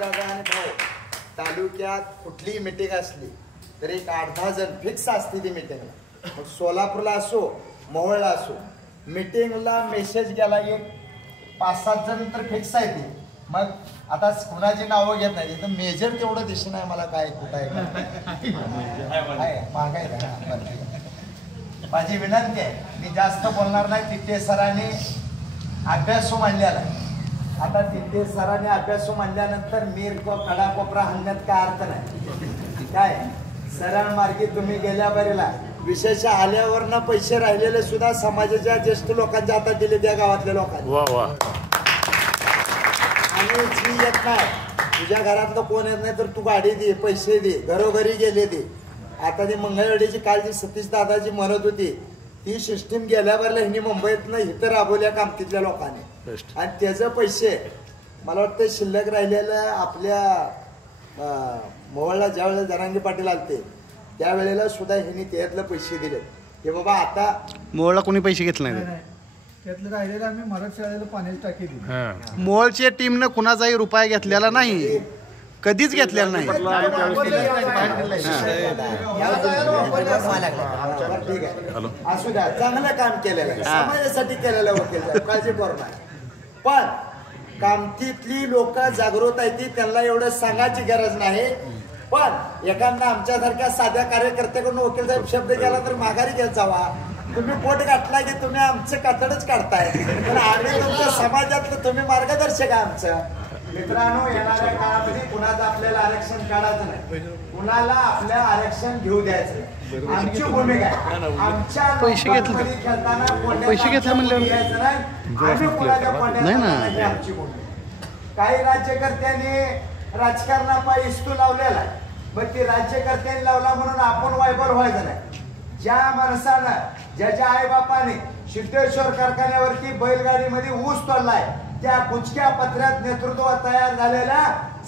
दादा आणि भाऊ तालुक्यात कुठलीही मीटिंग असली तर एक 8-10 जण फिक्स असते ती मीटिंगला. मग सोलापूरला असो मोहोळला असो मीटिंगला मेसेज गेला एक 5-7 जण तर फिक्स आहे ती. मग आता कुणाची नावं घेत नाही तर मेजर तेवढं दिसत नाही मला काय कुठं आहे मागाय का. माझी विनंती आहे मी जास्त बोलणार नाही. तिथे सरांनी अभ्यासू मांडलेला आहे. आता तिथे सरांनी अभ्यासू मांडल्यानंतर मीर को कडा कोपरा हाणण्यात काय अर्थ नाही. काय सरळ मार्गी तुम्ही गेल्या बरेला विशेष आल्यावरनं पैसे राहिलेले सुद्धा समाजाच्या ज्येष्ठ लोकांच्या हातात दिले त्या गावातल्या लोकांनी. आणि जी येत नाही तुझ्या घरातलं कोण येत नाही तर तू गाडी दे पैसे दे घरोघरी गेले दे. आता ती मंगळवेढीची काल जी सतीश दादाजी म्हणत होती ती सिस्टीम गेल्यावरला ह्यांनी मुंबईतनं इथं राबवल्या कामतीतल्या लोकांनी आणि त्याचे पैसे मला वाटतं शिल्लक राहिलेलं आपल्या मोहोळला ज्या वेळेला जरांगे पाटील आलते त्यावेळेला सुद्धा ह्यांनी त्यातले पैसे दिले. हे बाबा आता मोहोळला कोणी पैसे घेतले नाही. त्यातलं राहिलेलं आम्ही मराठी शाळेला पाण्याची टाकी दिली. मोहोळच्या टीमनं कुणाचाही रुपया घेतलेला नाही कधीच घेतलेला नाही. असू द्या चांगलं काम केलेलं आहे समाजासाठी केलेलं वकील काळजी करू नये. पण कामतीतली लोक जागृत आहेत त्यांना एवढं सांगायची गरज नाही. पण एखादा आमच्यासारख्या साध्या कार्यकर्त्याकडून वकील साहेब शब्द केला तर माघारी घेत जावा. तुम्ही पोट गाठला की तुम्ही आमचं कातडच काढताय पण आम्ही तुमच्या समाजातलं तुम्ही मार्गदर्शक आहे आमचं. मित्रांनो येणाऱ्या काळामध्ये कुणाचं आपल्याला आरक्षण काढायचं नाही कुणाला आपल्या आरक्षण घेऊ द्यायचं. आमची भूमिका आहे आमच्या पैसे घेतले पैसे घेतले म्हणल्यावर आमची भूमिका. काही राज्यकर्त्यांनी राजकारणापायी इस्तू लावलेला आहे मग ती राज्यकर्त्यांनी लावला म्हणून आपण वायबल व्हायचं नाही. ज्या माणसानं ज्याच्या आईबापाने सिद्धेश्वर कारखान्यावरती बैलगाडीमध्ये ऊस तोडलाय त्या कुचक्या पत्र्यात नेतृत्व तयार झालेल्या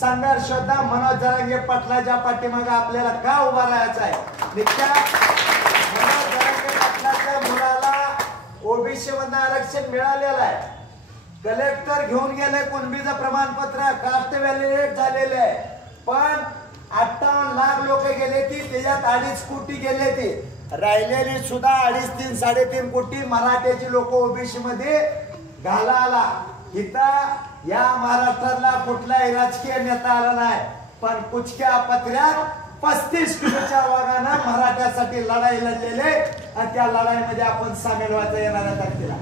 संघर्ष योद्धा मनोज जरांगे पाटलाच्या पाठीमागे आपल्याला का उभा राहायचं आहे. मनोज जरांगे पाटलाच्या मुलाला ओबीसी मधनं आरक्षण मिळालेलं आहे. कलेक्टर घेऊन गेले कुणबीचं प्रमाणपत्र कास्ट व्हॅलिडेट झालेले आहे. पण 58 लाख लोक गेले ती त्याच्यात 2.5 कोटी गेले ती राहिलेली सुद्धा 2.5, 3.5 कोटी मराठ्याची लोक ओबीसी मध्ये घालाला. इथं या महाराष्ट्रातला कुठलाही राजकीय नेता आला नाही पण कुचक्या पत्र्यात 35 किलोच्या वागानं मराठ्यासाठी लढाई लढलेले आणि त्या लढाईमध्ये आपण सामील व्हायचं. येणाऱ्या तारखेला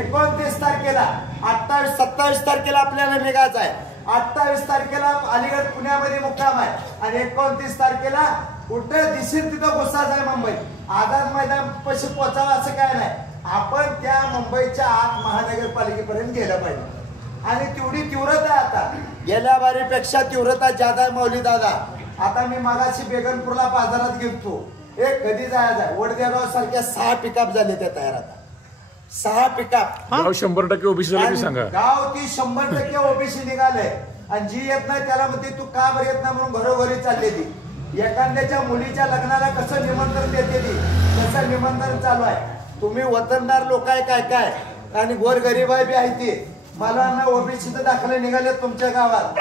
29 तारखेला 28, 27 तारखेला आपल्याला निघायचं आहे. 28 तारखेला अलीगड पुण्यामध्ये मुक्काम आहे आणि 29 तारखेला कुठं दिसेल तिथं घुसायचं आहे मुंबईत. आझाद मैदान पैसे पोचावं असं काय नाही. आपण त्या मुंबईच्या आत महानगरपालिकेपर्यंत गेलं पाहिजे आणि तेवढी तीव्रता आता गेल्या बारीपेक्षा तीव्रता जादा माऊली दादा. आता मी मागाशी बेगनपूरला बाजारात गेलतो एक कधी जायचं वडदेगाव सारख्या 6 पिकअप झाले त्या तयार. आता 6 पिकअप 100% ओबीसी झाले सांगा. गाव ती 100% ओबीसी निघाले आणि जी येत नाही त्याला म्हणते तू का बरं येत नाही म्हणून घरोघरी चालले ती. एखाद्याच्या मुलीच्या लग्नाला कसं निमंत्रण देते ती तसं निमंत्रण चालू आहे. तुम्ही वतनदार लोक आहे काय काय आणि गोरगरीब बी आहे ती मला ओबीसीचे दाखले निघाले तुमच्या गावात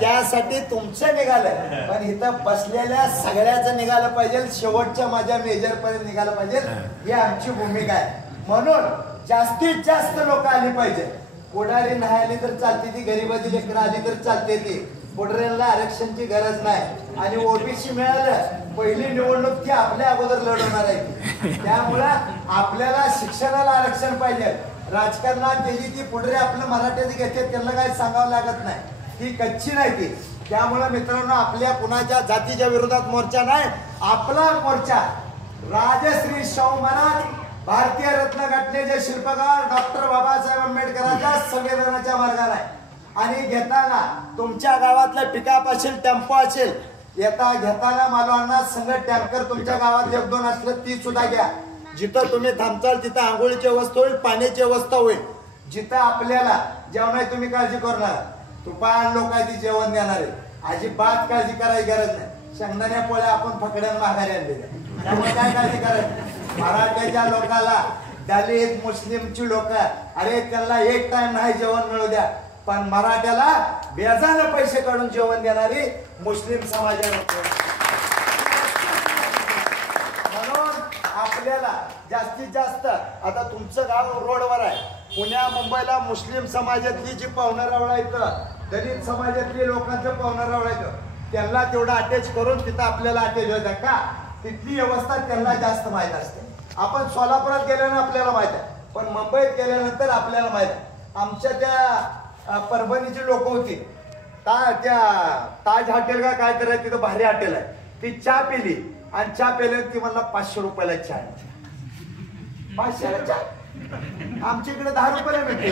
त्यासाठी तुमचं निघालंय पण इथं बसलेल्या सगळ्याचं निघालं पाहिजे. शेवटच्या माझ्या मेजर पर्यंत निघालं पाहिजे ही आमची भूमिका आहे. म्हणून जास्तीत जास्त लोक आली पाहिजे. पुढारी नाही आली तर चालते ती गरीबाची लेकरं आली तर चालते ती. पुढाऱ्यांना आरक्षणची गरज नाही आणि ओबीसी मिळालं पहिली निवडणूक ती आपल्या अगोदर लढवणार आहे. त्यामुळं आपल्याला शिक्षणाला आरक्षण पाहिजे. राजकारणात त्याची ती पुढे आपलं मराठ्याची घेते त्यांना काही सांगावं लागत नाही. ती कच्ची नाही ती. त्यामुळे मित्रांनो आपल्या कुणाच्या जातीच्या विरोधात मोर्चा नाही. आपला मोर्चा राजश्री शाहू महाराज भारतीय रत्न घटनेचे शिल्पकार डॉक्टर बाबासाहेब आंबेडकरांच्या संविधानाच्या मार्गाला आहे. आणि घेताना तुमच्या गावातला पिकअप असेल टेम्पो असेल येता घेताना मालवांना संगत टँकर तुमच्या गावात 1-2 असलं ती सुद्धा घ्या. जिथं तुम्ही थांबचाल तिथं आंघोळीची व्यवस्था होईल पाण्याची व्यवस्था होईल. जिथं आपल्याला जेवणाची तुम्ही काळजी करणार तुपान लोक आहे ती जेवण देणार आहे अजिबात काळजी करायची गरज नाही. शेंगदाण्या पोळ्या आपण फकड्यान माघारी आणलेल्या त्यामुळे काय काळजी करायची. मराठ्याच्या लोकाला दलित मुस्लिमची लोक अरे त्यांना एक टाइम नाही जेवण मिळू द्या, पण मराठ्याला व्याजानं पैसे काढून जेवण देणारी मुस्लिम समाजाला म्हणून आपल्याला जास्तीत जास्त आता तुमचं गाव रोडवर आहे, पुण्या मुंबईला मुस्लिम समाजातली जी पाहुणं रावळा येतं, दलित समाजातली लोकांचं पाहुणं रावळा येतं, त्यांना तेवढं अटॅच करून तिथं आपल्याला अटॅच होतं का तिथली व्यवस्था त्यांना जास्त माहीत असते. आपण सोलापुरात गेल्यानं आपल्याला माहित आहे, पण मुंबईत गेल्यानंतर आपल्याला माहित आहे. आमच्या त्या परभणीची लोक होती, त्या ताज हॉटेल का काय तर तिथं भारी हॉटेल आहे, ती चहा पिली आणि चहा पिल्यावर ती म्हणला 500 रुपयाला चहा. 500ला चहा आमच्या इकडे 10 रुपयाला मिळते.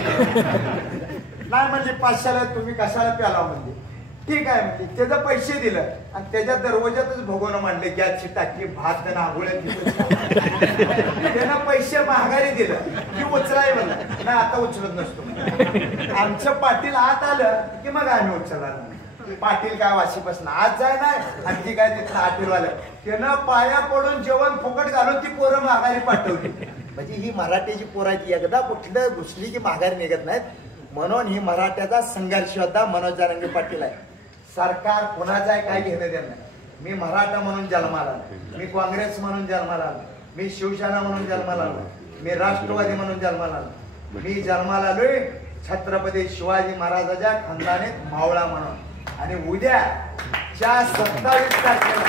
नाही म्हणजे 500ला तुम्ही कशाला प्याला म्हणजे ठीक आहे म्हणजे त्याचं पैसे दिलं आणि त्याच्या दरवाजातच भगवणं मांडले गॅसची टाकी भात त्यांना आंघोळ्या त्यानं पैसे महागारी दिलं की उचलाय म्हणलं नाही आता उचलत नसतो. आमचं पाटील आत आलं की मग आम्ही उचलला. पाटील काय वाशीपासून आज जाय नाही आणि ती काय तिथं हॉटेलवालं त्यानं पाया पडून जेवण फुकट घालून ती पोरं माघारी पाठवली. म्हणजे ही मराठीची पोराची एकदा कुठलं घुसली की माघारी निघत नाहीत. म्हणून ही मराठ्याचा संघर्ष होता. मनोज जरांगे पाटील आहे. सरकार कोणाचं आहे काय घेणं देणं नाही. मी मराठा म्हणून जन्माला आलो, मी काँग्रेस म्हणून जन्माला आलो, मी शिवसेना म्हणून जन्माला आलो, मी राष्ट्रवादी म्हणून जन्माला आलो. मी जन्माला आलोय छत्रपती शिवाजी महाराजाच्या खानदानीत मावळा म्हणून. आणि उद्याच्या 27 तारखेला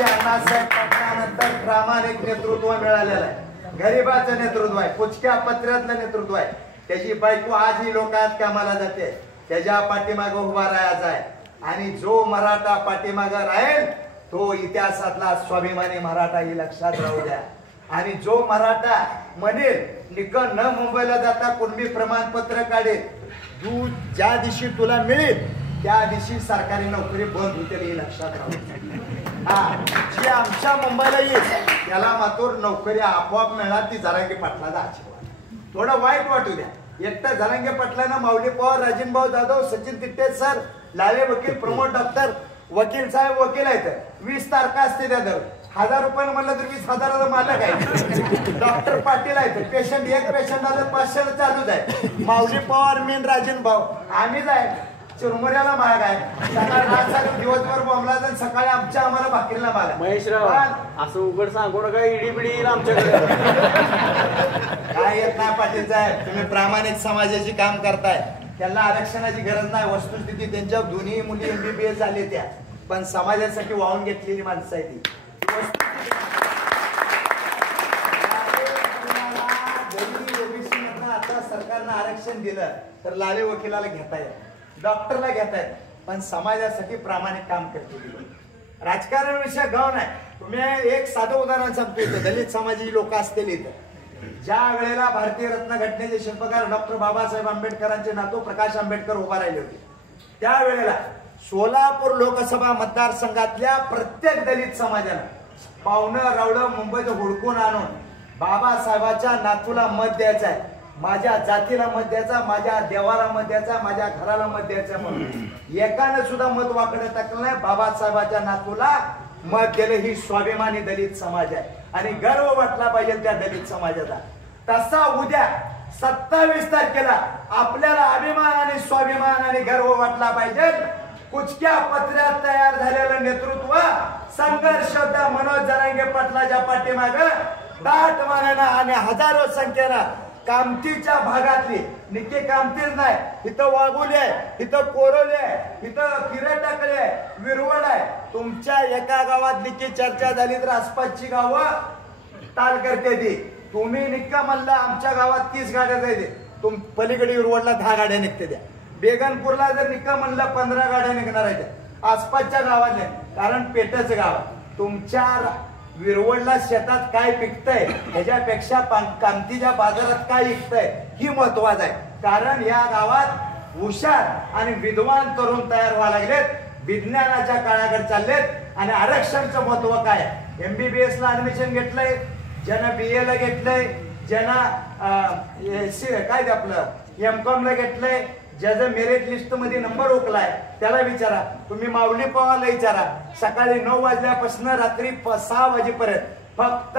अण्णासाहेब पाटलानंतर प्रामाणिक नेतृत्व मिळालेलं आहे. गरिबाचं नेतृत्व आहे, कुचक्या पत्र्यातलं नेतृत्व आहे. त्याची बायको आजही लोकात कामाला जाते, त्याच्या पाठीमागे उभा राहायचा आहे. आणि जो मराठा पाठीमागे राहील तो इतिहासातला स्वाभिमानी मराठा ही लक्षात राहू द्या. आणि जो मराठा म्हणेल निकन न मुंबईला जाता कुणबी प्रमाणपत्र काढेल, तू ज्या दिवशी तुला मिळेल त्या दिवशी सरकारी नोकरी बंद होते हे लक्षात राहू द्या. जी आमच्या मुंबईला येईल त्याला मात्र नोकरी आपोआप मिळणार. ती जरांगे पाटलाचा आशीर्वाद. थोडं वाईट वाटू द्या, एकटा जरांगे पाटलांना माऊली पवार, राजन भाऊ जाधव, सचिन तिट्टे सर, लाले वकील, प्रमोद डॉक्टर, वकील साहेब वकील आहेत. 20 तारखा असते त्या दर 1000 रुपये म्हणलं तर 20,000चा मालक आहे. डॉक्टर पाटील आहेत. पेशंट एक पेशंट आलं 500 चालूच आहे. माऊली पवार, मेन राजन भाऊ, आम्हीच आहे. चिरमुऱ्याला महाग आहे. सकाळी दिवसभर बोंबला तर सकाळी आमच्या आम्हाला भाकरीला महाग आहे. महेशराव असं उघड सांगू नका, इडी बिडी येईल आमच्याकडे. काय येत नाही पाटील साहेब, तुम्ही प्रामाणिक समाजाची काम करताय, त्यांना आरक्षणाची गरज नाही. वस्तुस्थिती त्यांच्या दोन्ही मुली MBBS झाले त्या, पण समाजासाठी वाहून घेतलेली माणसं आहे ती. आता सरकारनं आरक्षण दिलं तर लाले वकिलाला घेता येत, डॉक्टरला घेता येत, पण समाजासाठी प्रामाणिक काम करते. राजकारण विषय गाव नाही. तुम्ही एक साधं उदाहरण सांगतो. इथं दलित समाजाची लोक असतील इथं ज्या वेळेला भारतीय रत्न घटनेचे शिल्पकार डॉक्टर बाबासाहेब आंबेडकरांचे नातू प्रकाश आंबेडकर उभा राहिले होते, त्यावेळेला सोलापूर लोकसभा मतदारसंघातल्या प्रत्येक दलित समाजानं पाहुणं रावळं मुंबईत हुडकून आणून बाबासाहेबाच्या नातूला मत द्यायचं आहे, माझ्या जातीला मत द्यायचा, माझ्या देवाला मत द्यायचा, माझ्या घराला मत द्यायचं म्हणून एकानं सुद्धा मत वाकडं टाकलं नाही. बाबासाहेबाच्या नातूला मत दिलं. ही स्वाभिमानी दलित समाज आहे आणि गर्व वाटला पाहिजे त्या दलित समाजाचा. तसा उद्या 27 तारखेला आपल्याला अभिमान आणि स्वाभिमान आणि गर्व वाटला पाहिजे. कुचक्या पत्र्यात तयार झालेलं नेतृत्व संघर्ष मनोज जरांगे पाटलाच्या पाठीमागं दाट मानानं आणि हजारो संख्येनं कामतीच्या भागातली निके कामतीच नाही, इथं वाघोली आहे, इथं कोरोली आहे, इथं किरटाकडे आहे, विरवड आहे. तुमच्या एका गावात निकी चर्चा झाली तर आसपासची गावं ताल करते ती. तुम्ही निक्का म्हणला आमच्या गावात 30 गाड्या जायचे, तुम पलीकडे विरवडला 10 गाड्या निघते द्या. बेगनपूरला जर निक्का म्हणलं 15 गाड्या निघणार आहेत आसपासच्या गावातल्या, कारण पेटचं गाव. तुमच्या विरवडला शेतात काय पिकतंय ह्याच्यापेक्षा कामतीच्या बाजारात काय विकतंय ही महत्वाचं आहे. कारण या गावात हुशार आणि विद्वान तरुण तयार व्हायला लागलेत, विज्ञानाच्या काळाकडे चाललेत. आणि आरक्षणचं महत्व काय, MBBS ला ऍडमिशन घेतलंय, ज्यांना BA ला घेतलंय, ज्यांना काय ते आपलं MCOM ला घेतलंय, ज्याचं मेरिट लिस्ट मध्ये नंबर ओकलाय त्याला विचारा. तुम्ही माऊली पवारला विचारा. सकाळी 9 वाजल्यापासून रात्री 6 वाजेपर्यंत फक्त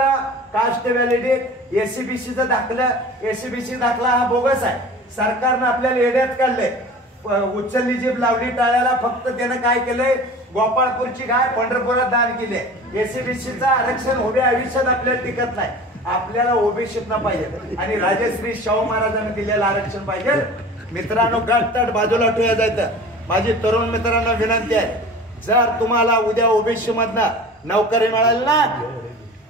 कास्ट व्हॅलिडेट एसीबीसीचं दाखलं एसीबीसी दाखला हा बोगस आहे. सरकारनं आपल्याला येड्यात काढलंय. उचलली जीभ लावली टाळ्याला. फक्त त्यानं काय केलंय गोपाळपूरची गाय पंढरपुरात दान केली. एसीबीसीचं आरक्षण उभ्या आयुष्यात आपल्याला टिकत नाही. आपल्याला ओबीसीत पाहिजे आणि राजश्री शाहू महाराजांनी दिलेलं आरक्षण पाहिजे. मित्रांनो गटतट बाजूला ठेवा जायचं. माझी तरुण मित्रांना विनंती आहे, जर तुम्हाला उद्या ओबीसी मधनं नोकरी मिळाली ना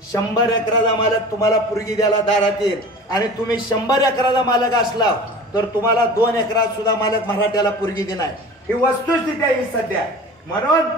100 एकराचा मालक तुम्हाला पुरगी द्यायला दारात येईल आणि तुम्ही 100 एकराचा मालक असला तर तुम्हाला 2 एकरात सुद्धा मालक मराठ्याला पुरगी देणार. ही वस्तुस्थिती आहे सध्या. म्हणून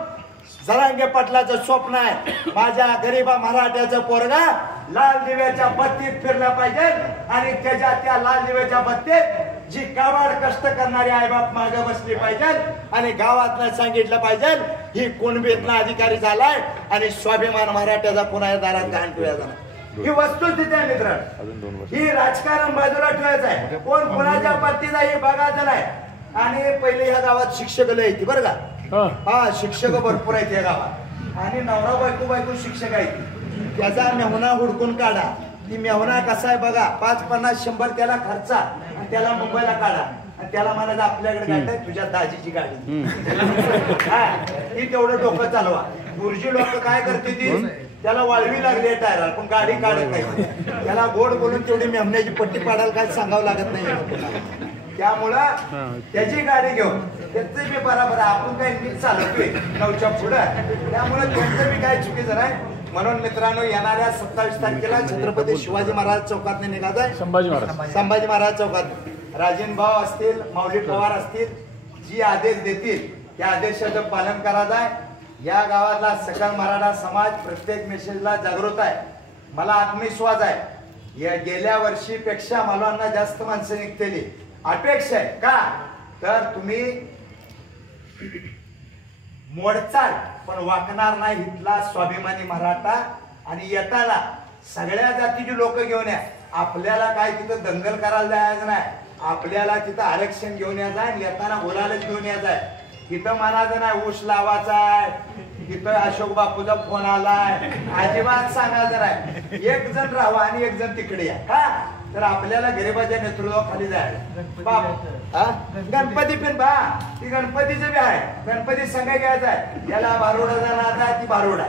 जरांगे पाटलाचं स्वप्न आहे माझ्या गरीबा मराठ्याचं पोरगा लाल दिव्याच्या बत्तीत फिरला पाहिजे आणि त्याच्या त्या लाल दिव्याच्या बत्तीत जी गावाड कष्ट करणारी आईबाप मागे बसली पाहिजे आणि गावात सांगितलं पाहिजे ही कुणबीतला अधिकारी झालाय आणि स्वाभिमान मराठ्याचा पुन्हा दारात घाण ठेवायचा जाणार. ही वस्तुस्थिती आहे मित्रांनो. ही राजकारण बाजूला ठेवायचं आहे. कोण कोणाच्या पत्तीचा हे बघायचं नाही. आणि पहिले ह्या गावात शिक्षक लय येते बरं का. हा शिक्षक भरपूर आहेत या गावात आणि नवरा बायको शिक्षक आहेत. त्याचा मेहुणा हुडकून काढा. ती मेहुणा कसा आहे बघा. 5, 50, 100 त्याला खर्चा आणि त्याला मुंबईला काढा आणि त्याला म्हणायचं आपल्याकडे गाडी आहे तुझ्या दाजीची गाडी. हा ती तेवढं डोकं चालवा. गुरुजी लोक काय करते ती त्याला वाळवी लागली टायराला पण गाडी काढत नाही. त्याला गोड बोलून तेवढी मेमण्याची पट्टी पाडायला काय सांगावं लागत नाही. त्यामुळं त्याची गाडी घेऊन त्याचं मी बरोबर आपण काही नीट चालवतोय 9च्या पुढं. त्यामुळे त्यांचं मी काय चुकीचं नाही. म्हणून मित्रांनो येणाऱ्या 27 तारखेला छत्रपती शिवाजी महाराज चौकात निघायचंय. संभाजी महाराज चौकात राजेन भाऊ असतील माऊली पवार असतील जी आदेश देतील त्या आदेशाचं पालन करायचं आहे. या गावातला सकल मराठा समाज प्रत्येक मेसेजला जागृत आहे. मला आत्मविश्वास आहे या गेल्या वर्षीपेक्षा मला जास्त माणसं निघतेली अपेक्षा आहे. का तर तुम्ही मोडचाल पण वाकणार नाही इथला स्वाभिमानी मराठा आणि येताना सगळ्या जातीची लोक घेऊन या. आपल्याला काय तिथं दंगल करायला जायचं नाही. आपल्याला तिथं आरक्षण घेऊन यायचं आहे. येताना बोलायलाच घेऊन यायचं आहे. तिथं म्हणायचं नाही ऊस लावायचा आहे तिथं अशोक बापूचा फोन आलाय अजिबात सांगायचं नाही. एक जण राहावा आणि एक जण तिकडे या. का तर आपल्याला गरिबाच्या नेतृत्वाखाली जायला. गणपती पण बा ती गणपतीचं बी आहे. गणपती संघ घ्यायचा आहे. ज्याला बारोडा जाणार आहे ती बारोडा.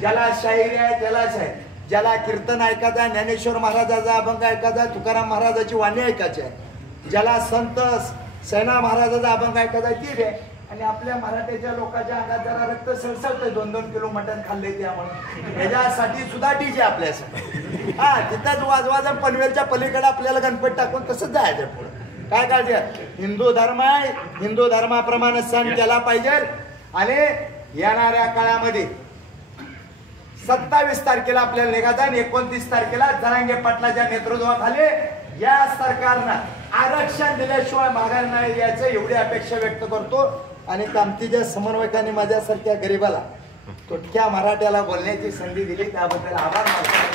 ज्याला शाहिरी आहे त्याला शाहीर. ज्याला कीर्तन ऐकायचं आहे ज्ञानेश्वर महाराजाचा अभंग ऐकायचा आहे तुकाराम महाराजाची वाणी ऐकायची आहे. ज्याला संत सेना महाराजाचा अभंग ऐकायचा आहे ती बी. आणि आपल्या मराठ्याच्या लोकांच्या अंगात जरा रक्त सळसळतंय 2-2 किलो मटण खाल्ले त्यामुळे त्याच्यासाठी सुद्धा डीजे आपल्यासाठी. हा तिथंच वाजवाजा पनवेलच्या पलीकडे आपल्याला गणपती टाकून तसंच जायचं पुढे. काय काळजी हिंदू धर्म आहे. हिंदू धर्माप्रमाणे सण केला पाहिजे. आणि येणाऱ्या काळामध्ये 27 तारखेला आपल्याला निघायचं आणि 29 तारखेला जरांगे पाटलाच्या नेतृत्वाखाली या सरकारनं आरक्षण दिल्याशिवाय माघार नाही याचं एवढी अपेक्षा व्यक्त करतो. आणि कामतीच्या समन्वयकांनी माझ्यासारख्या गरीबाला तुटक्या मराठ्याला बोलण्याची संधी दिली त्याबद्दल आभार मानतो.